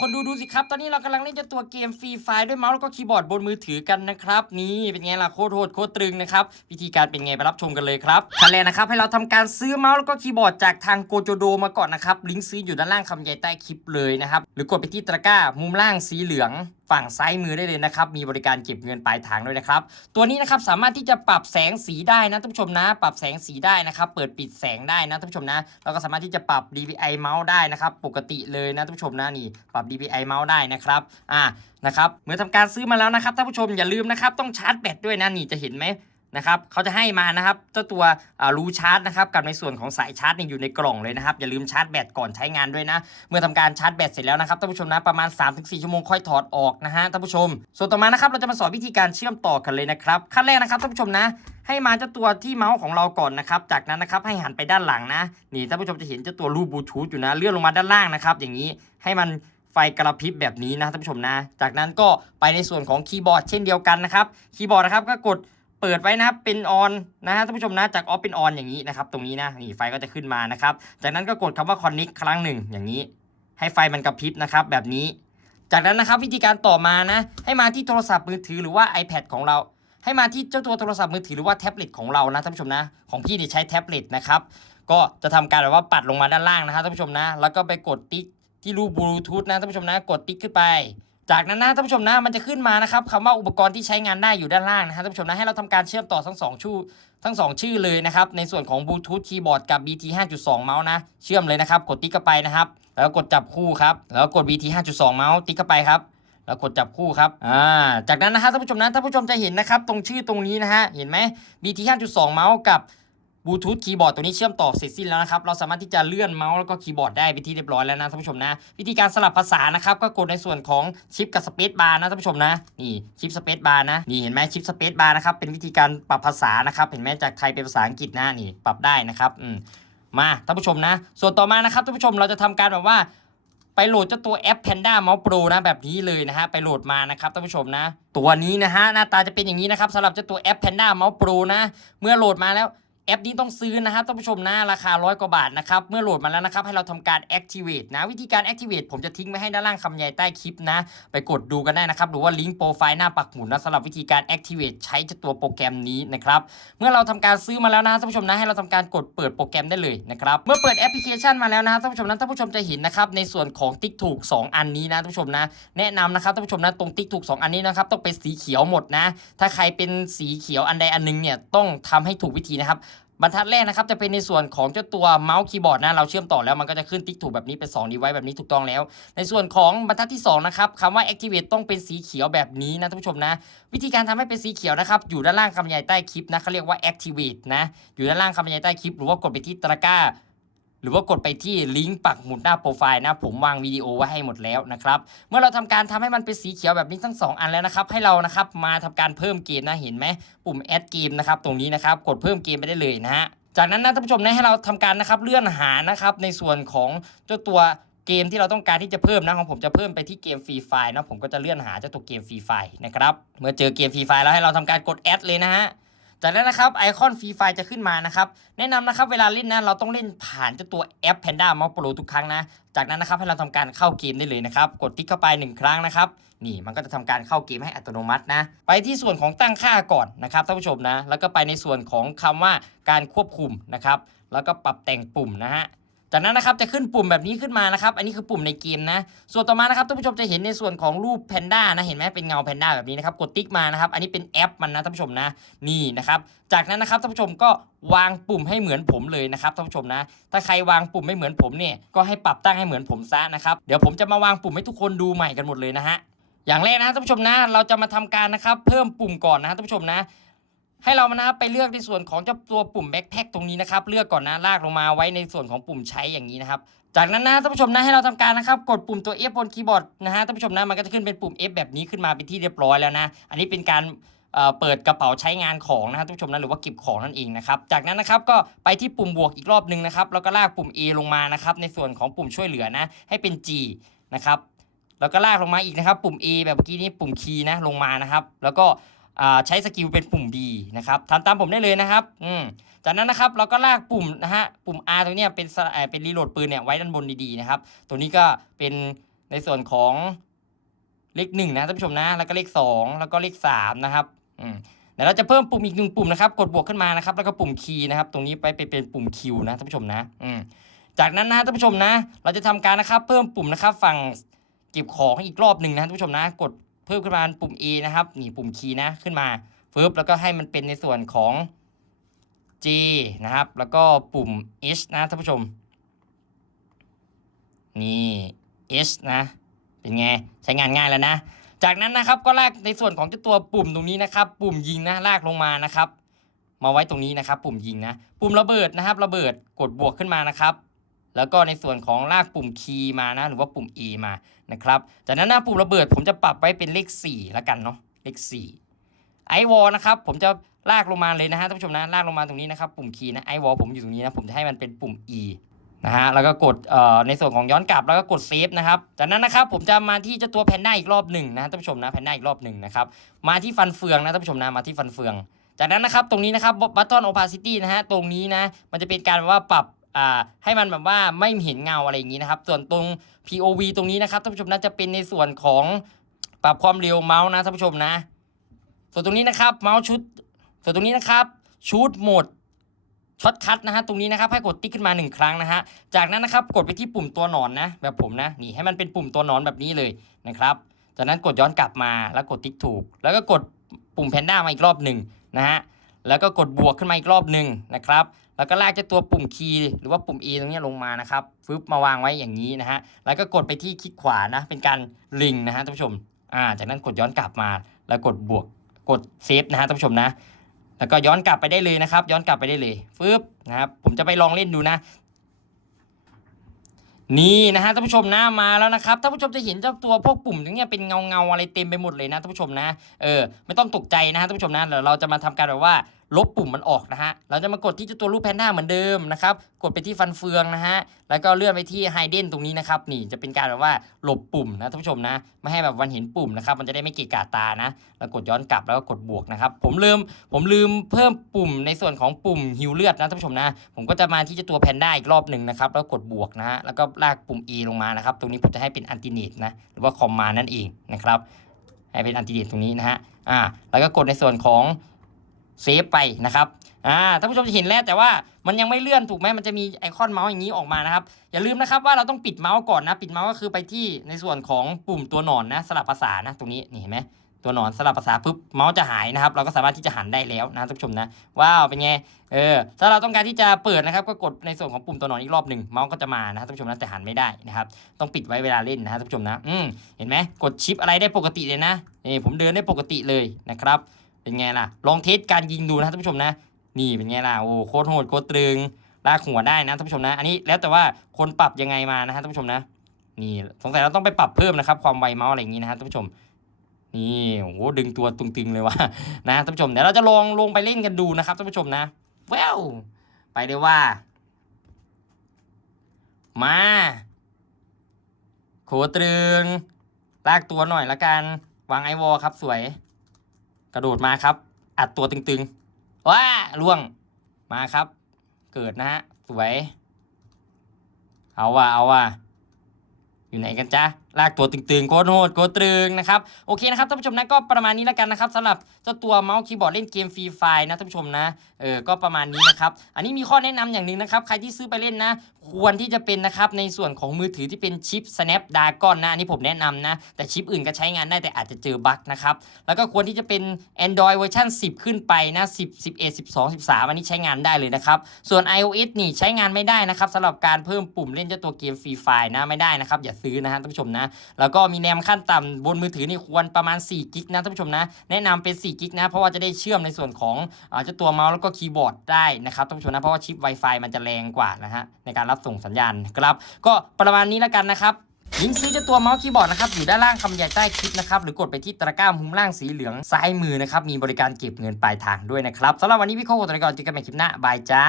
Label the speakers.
Speaker 1: คนดูดูสิครับ ตอนนี้เรากำลังเล่นเจ้าตัวเกมฟรีไฟด้วยเมาส์แล้วก็คีย์บอร์ดบนมือถือกันนะครับ นี่เป็นไงล่ะโคตรโหดโคตรตรึงนะครับวิธีการเป็นไงไปรับชมกันเลยครับขั้นแรกนะครับให้เราทำการซื้อเมาส์แล้วก็คีย์บอร์ดจากทางโกโจโดมาก่อนนะครับลิงก์ซื้ออยู่ด้านล่างคำใหญ่ใต้คลิปเลยนะครับหรือกดไปที่ตะกร้ามุมล่างสีเหลืองฝั่งซ้ายมือได้เลยนะครับ มีบริการเก็บเงินปลายทางด้วยนะครับ ตัวนี้นะครับสามารถที่จะปรับแสงสีได้นะท่านผู้ชมนะ ปรับแสงสีได้นะครับ เปิดปิดแสงได้นะท่านผู้ชมนะ แล้วก็สามารถที่จะปรับ DPI เมาส์ได้นะครับ ปกติเลยนะท่านผู้ชมนะนี่ ปรับ DPI เมาส์ได้นะครับ อ่า นะครับ เมื่อทำการซื้อมาแล้วนะครับท่านผู้ชมอย่าลืมนะครับ ต้องชาร์จแบตด้วยนะนี่จะเห็นไหม นะครับเขาจะให้มานะครับเจ้าตัวรูชาร์จนะครับกับในส่วนของสายชาร์จเนี่ยอยู่ในกล่องเลยนะครับอย่าลืมชาร์จแบตก่อนใช้งานด้วยนะ เมื่อทำการชาร์จแบตเสร็จแล้วนะครับท่านผู้ชมนะประมาณ 3-4 ชั่วโมงค่อยถอดออกนะฮะท่านผู้ชม ส่วนต่อมานะครับเราจะมาสอนวิธีการเชื่อมต่อกันเลยนะครับขั้นแรกนะครับท่านผู้ชมนะให้มาเจ้าตัวที่เมาส์ของเราก่อนนะครับ จากนั้นนะครับให้หันไปด้านหลังนะ นี่ท่านผู้ชมจะเห็นเจ้าตัวรูปบลูทูธอยู่นะ เลื่อนลงมาด้านล่างนะครับ อย่างนี้ให้มันไฟกระพริบแบบนี้นะท่านผู้ชมนะ จากนั้นก็ไปในส่วนของคีย์บอร์ดเช่นเดียวกันนะครับ คีย์บอร์ดนะครับก็กด เปิดไว้นะครับเป็นออนนะฮะท่านผู้ชมนะจากออฟเป็นออนอย่างนี้นะครับตรงนี้นะนี่ไฟก็จะขึ้นมานะครับจากนั้นก็กดคำว่า connect ครั้งหนึ่งอย่างนี้ ให้ไฟมันกระพริบนะครับแบบนี้ จากนั้นนะครับวิธีการต่อมานะ ให้มาที่โทรศัพท์มือถือหรือว่า iPad ของเราให้มาที่เจ้าตัวโทรศัพท์มือถือหรือว่าแท็บเล็ตของเรานะท่านผู้ชมนะ ของพี่เนี่ยใช้แท็บเล็ตนะครับ ก็จะทำการแบบว่าปัดลงมาด้านล่างนะครับท่านผู้ชมนะ แล้วก็ไปกดติ๊กที่รูปบลูทูธนะท่านผู้ชมนะ กดติ๊กขึ้นไป จากนั้นนะท่านผู้ชมนะมันจะขึ้นมานะครับคำว่าอุปกรณ์ที่ใช้งานได้อยู่ด้านล่างนะฮะท่านผู้ชมนะให้เราทำการเชื่อมต่อทั้งสองชื่อทั้งสองชื่อเลยนะครับในส่วนของบลูทูธคีย์บอร์ดกับ BT 5.2 เมาส์นะเชื่อมเลยนะครับกดติ๊กเข้าไปนะครับ แล้วกดจับคู่ครับแล้วกด BT 5.2 เมาส์ติ๊กเข้าไปครับแล้วกดจับคู่ครับ อ่า จากนั้นนะฮะท่านผู้ชมนะท่านผู้ชมจะเห็นนะครับ ตรงชื่อตรงนี้นะฮะ เห็นไหม BT 5.2 เมาส์กับ บลูทูธคีย์บอร์ดตัวนี้เชื่อมต่อเสร็จสิ้นแล้วนะครับ เราสามารถที่จะเลื่อนเมาส์แล้วก็คีย์บอร์ดได้ไปที่เรียบร้อยแล้วนะท่านผู้ชมนะ วิธีการสลับภาษานะครับก็กดในส่วนของชิปกับสเปซบาร์นะท่านผู้ชมนะนี่ชิปสเปซบาร์นะนี่เห็นไหมชิปสเปซบาร์นะครับเป็นวิธีการปรับภาษานะครับเห็นไหมจากไทยเป็นภาษาอังกฤษนะนี่ปรับได้นะครับอืมมาท่านผู้ชมนะ ส่วนต่อมานะครับท่านผู้ชมเราจะทำการแบบว่า ไปโหลดเจ้าตัวแอป Panda Mouse Pro นะแบบนี้เลยนะฮะไปโหลดมานะครับท่านผู้ชมนะ ตัวนี้นะฮะหน้าตาจะเป็นอย่างนี้นะครับสำหรับเจ้าตัวแอป Panda Mouse Pro นะ เมื่อโหลดมาแล้ว แอปนี้ต้องซื้อนะครับท่านผู้ชมนะราคาร้อยกว่าบาทนะครับเมื่อโหลดมาแล้วนะครับให้เราทำการ activate นะวิธีการ activate ผมจะทิ้งไว้ให้ด้านล่างคำใหญ่ใต้คลิปนะ ไปกดดูกันได้นะครับหรือว่าลิงก์โปรไฟล์หน้าปักหมุดนะสำหรับวิธีการ activate ใช้ตัวโปรแกรมนี้นะครับเมื่อเราทำการซื้อมาแล้วนะท่านผู้ชมนะให้เราทำการกดเปิดโปรแกรมได้เลยนะครับเมื่อเปิดแอปพลิเคชันมาแล้วนะท่านผู้ชมนะท่านผู้ชมจะเห็นนะครับในส่วนของติ๊กถูก 2 อันนี้นะท่านผู้ชมนะแนะนำนะครับท่านผู้ชมนะตรงติ๊กถูก 2 อันนี้นะครับต้องเป็นสีเขียวหมดนะ ถ้าใครเป็นสีเขียวอันใดอันนึงเนี่ยต้องทำให้ถูกวิธีนะครับ บรรทัดแรกนะครับจะเป็นในส่วนของเจ้าตัวเมาส์คีย์บอร์ดนะเราเชื่อมต่อแล้วมันก็จะขึ้นติ๊กถูกแบบนี้เป็น2ดีไว้แบบนี้ถูกต้องแล้ว ในส่วนของบรรทัดที่2นะครับคำว่า activate ต้องเป็นสีเขียวแบบนี้นะท่านผู้ชมนะ วิธีการทำให้เป็นสีเขียวนะครับอยู่ด้านล่างคำบรรยายใต้คลิปนะเขาเรียกว่า activate นะอยู่ด้านล่างคำบรรยายใต้คลิป หรือว่ากดไปที่ตะกร้า หรือว่ากดไปที่ลิงก์ปักหมุดหน้าโปรไฟล์นะ ผมวางวิดีโอไว้ให้หมดแล้วนะครับ เมื่อเราทำการทำให้มันเป็นสีเขียวแบบนี้ทั้ง 2 อันแล้วนะครับ ให้เรานะครับมาทำการเพิ่มเกมนะเห็นไหมปุ่มแอดเกมนะครับตรงนี้นะครับกดเพิ่มเกมไปได้เลยนะฮะจากนั้นนะท่านผู้ชมนะให้เราทำการนะครับเลื่อนหานะครับในส่วนของเจ้าตัวเกมที่เราต้องการที่จะเพิ่มนะของผมจะเพิ่มไปที่เกมฟรีไฟล์นะผมก็จะเลื่อนหาเจ้าตัวเกมฟรีไฟล์นะครับเมื่อเจอเกมฟรีไฟล์แล้วให้เราทำการกดแอดเลยนะฮะ จากนั้นนะครับไอคอนฟรีไฟจะขึ้นมานะครับแนะนำนะครับเวลาเล่นนะเราต้องเล่นผ่านเจ้าตัวแอป Panda Mouse Pro ทุกครั้งนะ จากนั้นนะครับให้เราทำการเข้าเกมได้เลยนะครับ กดติ๊กเข้าไป 1 ครั้งนะครับนี่มันก็จะทำการเข้าเกมให้อัตโนมัตินะ ไปที่ส่วนของตั้งค่าก่อนนะครับท่านผู้ชมนะ แล้วก็ไปในส่วนของคำว่าการควบคุมนะครับ แล้วก็ปรับแต่งปุ่มนะฮะ จากนั้นนะครับจะขึ้นปุ่มแบบนี้ขึ้นมานะครับ อันนี้คือปุ่มในเกมนะ ส่วนต่อมานะครับท่านผู้ชมจะเห็นในส่วนของรูปแพนด้านะเห็นไหมเป็นเงาแพนด้าแบบนี้นะครับกดติ๊กมานะครับ อันนี้เป็นแอปมันนะท่านผู้ชมนะนี่นะครับ จากนั้นนะครับท่านผู้ชมก็วางปุ่มให้เหมือนผมเลยนะครับท่านผู้ชมนะ ถ้าใครวางปุ่มไม่เหมือนผมเนี่ยก็ให้ปรับตั้งให้เหมือนผมซะนะครับเดี๋ยวผมจะมาวางปุ่มให้ทุกคนดูใหม่กันหมดเลยนะฮะอย่างแรกนะท่านผู้ชมนะ เราจะมาทำการนะครับเพิ่มปุ่มก่อนนะท่านผู้ชมนะ ให้เรามานะครับไปเลือกในส่วนของเจ้าตัวปุ่มแบ็คแพ็คตรงนี้นะครับเลือกก่อนนะลากลงมาไว้ในส่วนของปุ่มใช้อย่างนี้นะครับจากนั้นนะท่านผู้ชมนะให้เราทำการนะครับกดปุ่มตัว F บนคีย์บอร์ดนะฮะท่านผู้ชมนะมันก็จะขึ้นเป็นปุ่ม F แบบนี้ขึ้นมาเป็นที่เรียบร้อยแล้วนะ อันนี้เป็นการเเปิดกระเป๋าใช้งานของนะครับท่านผู้ชมนะหรือว่าเก็บของนั่นเองนะครับจากนั้นนะครับก็ไปที่ปุ่มบวกอีกรอบหนึงนะครับแล้วก็ลากปุ่ม A ลงมานะครับในส่วนของปุ่มช่วยเหลือนะให้เป็น G นะครับแล้วก็ลากลงมาอีกนะครับ ปุ่ม A แบบเมื่อกี้นี้ปุ่มคีย์นะลงมานะครับ แล้วก็ ใช้สกิลเป็นปุ่ม B นะครับทำตามผมได้เลยนะครับอืมจากนั้นนะครับเราก็ลากปุ่มนะฮะปุ่ม R ตรงเนี้ยเป็นเป็นรีโหลดปืนเนี่ยไว้ด้านบนดีๆนะครับ ตัวนี้ก็เป็นในส่วนของเลขหนึ่งนะท่านผู้ชมนะแล้วก็เลขสองแล้วก็เลขสามนะครับอืมเดี๋ยวเราจะเพิ่มปุ่มอีกหนึ่งปุ่มนะครับ กดบวกขึ้นมานะครับ แล้วก็ปุ่มคีย์นะครับ ตรงนี้ไปเป็นปุ่มคิวนะท่านผู้ชมนะอืมจากนั้นนะท่านผู้ชมนะ เราจะทำการนะครับ เพิ่มปุ่มนะครับ ฝั่งเก็บของอีกรอบหนึ่งนะท่านผู้ชมนะ กด เพิ่มขึ้นมาปุ่ม A นะครับนี่ปุ่มคีย์นะขึ้นมาฟึบแล้วก็ให้มันเป็นในส่วนของ G นะครับ แล้วก็ปุ่ม H นะท่านผู้ชม นี่ H นะ เป็นไง ใช้งานง่ายแล้วนะ จากนั้นนะครับก็ลากในส่วนของเจ้าตัวปุ่มตรงนี้นะครับ ปุ่มยิงนะลากลงมานะครับ มาไว้ตรงนี้นะครับ ปุ่มยิงนะ ปุ่มระเบิดนะครับ ระเบิดกดบวกขึ้นมานะครับ แล้วก็ในส่วนของลากปุ่มคีย์มานะหรือว่าปุ่ม E มานะครับจากนั้นนะปุ่มระเบิดผมจะปรับไว้เป็นเลข4แล้วกันเนาะเลข4ไอวอลนะครับผมจะลากลงมาเลยนะฮะท่านผู้ชมนะลากลงมาตรงนี้นะครับปุ่มคีย์นะไอวอลผมอยู่ตรงนี้นะผมจะให้มันเป็นปุ่ม E นะฮะแล้วก็กดในส่วนของย้อนกลับแล้วก็กดเซฟนะครับจากนั้นนะครับผมจะมาที่เจ้าตัวแพนด้าอีกรอบหนึ่งนะท่านผู้ชมนะแพนด้าอีกรอบหนึ่งนะครับมาที่ฟันเฟืองนะท่านผู้ชมนะมาที่ฟันเฟือง จากนั้นนะครับตรงนี้นะครับบัตตอนโอ p a c i t y นะฮะตรงนี้นะมันจะเป็นการว่าปรับ ให้มันแบบว่าไม่เห็นเงาอะไรอย่างนี้นะครับ ส่วนตรง POV ตรงนี้นะครับท่านผู้ชมนะจะเป็นในส่วนของปรับความเร็วเมาส์นะท่านผู้ชมนะ ส่วนตรงนี้นะครับเมาส์ชุด ส่วนตรงนี้นะครับชูดโหมดช็อตคัทนะฮะตรงนี้นะครับให้กดติ๊กขึ้นมาหนึ่งครั้งนะฮะจากนั้นนะครับกดไปที่ปุ่มตัวหนอนนะ แบบผมนะนี่ให้มันเป็นปุ่มตัวหนอนแบบนี้เลยนะครับจากนั้นกดย้อนกลับมาแล้วกดติ๊กถูก แล้วก็กดปุ่มแพนด้ามาอีกรอบหนึ่งนะฮะ แล้วก็กดบวกขึ้นมาอีกรอบหนึ่งนะครับ แล้วก็ลากเจ้าตัวปุ่มคีย์หรือว่าปุ่ม E ตรงนี้ลงมานะครับฟึบมาวางไว้อย่างนี้นะฮะ แล้วก็กดไปที่คลิกขวานะ เป็นการลิงนะฮะท่านผู้ชม อ่า จากนั้นกดย้อนกลับมา แล้วกดบวก กดเซฟนะฮะท่านผู้ชมนะ แล้วก็ย้อนกลับไปได้เลยนะครับ ย้อนกลับไปได้เลยฟึบนะครับ ผมจะไปลองเล่นดูนะ นี่นะฮะท่านผู้ชมนะมาแล้วนะครับท่านผู้ชมจะเห็นเจ้าตัวพวกปุ่มตรงเนี้ยเป็นเงาเงาอะไรเต็มไปหมดเลยนะท่านผู้ชมนะเออไม่ต้องตกใจนะฮะท่านผู้ชมนะเดี๋ยวเราจะมาทำการแบบว่า ลบปุ่มมันออกนะฮะ เราจะมากดที่จ้าตัวรูปแพนด้าเหมือนเดิมนะครับ กดไปที่ฟันเฟืองนะฮะ แล้วก็เลื่อนไปที่ไฮเดนตรงนี้นะครับ นี่จะเป็นการแบบว่าหลบปุ่มนะท่านผู้ชมนะ ไม่ให้แบบวันเห็นปุ่มนะครับ มันจะได้ไม่เกะกะตานะ แล้วกดย้อนกลับแล้วก็กดบวกนะครับ ผมลืม ผมลืมเพิ่มปุ่มในส่วนของปุ่มฮิวเลือดนะท่านผู้ชมนะ ผมก็จะมาที่จะตัวแพนด้าอีกรอบหนึ่งนะครับ แล้วกดบวกนะฮะ แล้วก็ลากปุ่ม E ลงมานะครับ ตรงนี้ผมจะให้เป็นอันติเนตนะ หรือว่าคอมมานั่นเองนะครับ ให้เป็นอันติเนตตรงนี้นะฮะ อ่า แล้วก็กดในส่วนของ เซฟไปนะครับอ่าท่านผู้ชมจะเห็นแล้วแต่ว่ามันยังไม่เลื่อนถูกไหมมันจะมีไอคอนเมาส์อย่างนี้ออกมานะครับ อย่าลืมนะครับว่าเราต้องปิดเมาส์ก่อนนะ ปิดเมาส์ก็คือไปที่ในส่วนของปุ่มตัวหนอนนะสลับภาษานะตรงนี้นี่เห็นไหมตัวหนอนสลับภาษาปุ๊บเมาส์จะหายนะครับ เราก็สามารถที่จะหันได้แล้วนะท่านผู้ชมนะว้าวเป็นไงเออถ้าเราต้องการที่จะเปิดนะครับ ก็กดในส่วนของปุ่มตัวหนอนอีกรอบหนึ่งเมาส์ก็จะมานะท่านผู้ชมนะแต่หันไม่ได้นะครับ ต้องปิดไว้เวลาเล่นนะท่านผู้ชมนะอืมเห็นไหมกดชิปอะไรได้ปกติเลยนะนี่ผมเดินได้ปกติเลยนะครับ เป็นไงล่ะ ลองเทสการยิงดูนะท่านผู้ชมนะ นี่เป็นไงล่ะ โอ้โคตรโหดโคตรตรึง ลากหัวได้นะท่านผู้ชมนะ อันนี้แล้วแต่ว่าคนปรับยังไงมานะฮะท่านผู้ชมนะ นี่สงสัยเราต้องไปปรับเพิ่มนะครับ ความไวเมาส์อะไรอย่างนี้นะฮะท่านผู้ชม นี่โอ้โหดึงตัวตึงๆเลยว่ะนะท่านผู้ชมเดี๋ยวเราจะลองลงไปเล่นกันดูนะครับท่านผู้ชมนะแววไปเลยว่า มาโคตรึง ลากตัวหน่อยละกัน วางไอวอลครับสวย กระโดดมาครับ อัดตัวตึงๆ ว้าล่วง มาครับ เกิดนะฮะ สวย เอาว่ะ เอาว่ะ อยู่ไหนกันจ๊ะ ลากตัวตึงๆโคตรโหดโคตรตึงนะครับโอเคนะครับท่านผู้ชมนะก็ประมาณนี้แล้วกันนะครับสำหรับเจ้าตัวเมาส์คีย์บอร์ดเล่นเกมฟรีไฟนะท่านผู้ชมนะเออก็ประมาณนี้นะครับอันนี้มีข้อแนะนำอย่างหนึ่งนะครับใครที่ซื้อไปเล่นนะ ควรที่จะเป็นนะครับในส่วนของมือถือที่เป็นชิป Snapdragon นะอันนี้ผมแนะนำนะแต่ชิปอื่นก็ใช้งานได้แต่อาจจะเจอบั๊กนะครับแล้วก็ควรที่จะเป็น Android เวอร์ชัน10 ขึ้นไปนะ10 11 12 13 อันนี้ใช้งานได้เลยนะครับส่วน iOS นี่ใช้งานไม่ได้นะครับสำหรับการเพิ่มปุ่มเล่นเจ้าตัวเกมฟรีไฟนะไม่ได้นะครับอย่าซื้อนะฮะท่านผู้ชมนะแล้วก็มีแรมขั้นต่ำบนมือถือนี่ควรประมาณ4กิกนะท่านผู้ชมนะ แนะนำเป็น4กิกนะ เพราะว่าจะได้เชื่อมในส่วนของเจ้าตัวเมาส์แล้วก็คีย์บอร์ดได้นะครับท่านผู้ชมนะ เพราะว่าชิป Wi-Fi มันจะแรงกว่านะฮะในการรับส่งสัญญาณครับ ก็ประมาณนี้แล้วกันนะครับลิงก์ซื้อเจ้าตัวเมาส์คีย์บอร์ดนะครับอยู่ด้านล่างคำใหญ่ใต้คลิปนะครับหรือกดไปที่ตะกร้ามุมล่างสีเหลืองซ้ายมือนะครับมีบริการเก็บเงินปลายทางด้วยนะครับสำหรับวันนี้พี่โคโตรกรเจอกันใหม่คลิปหน้าบายจ้า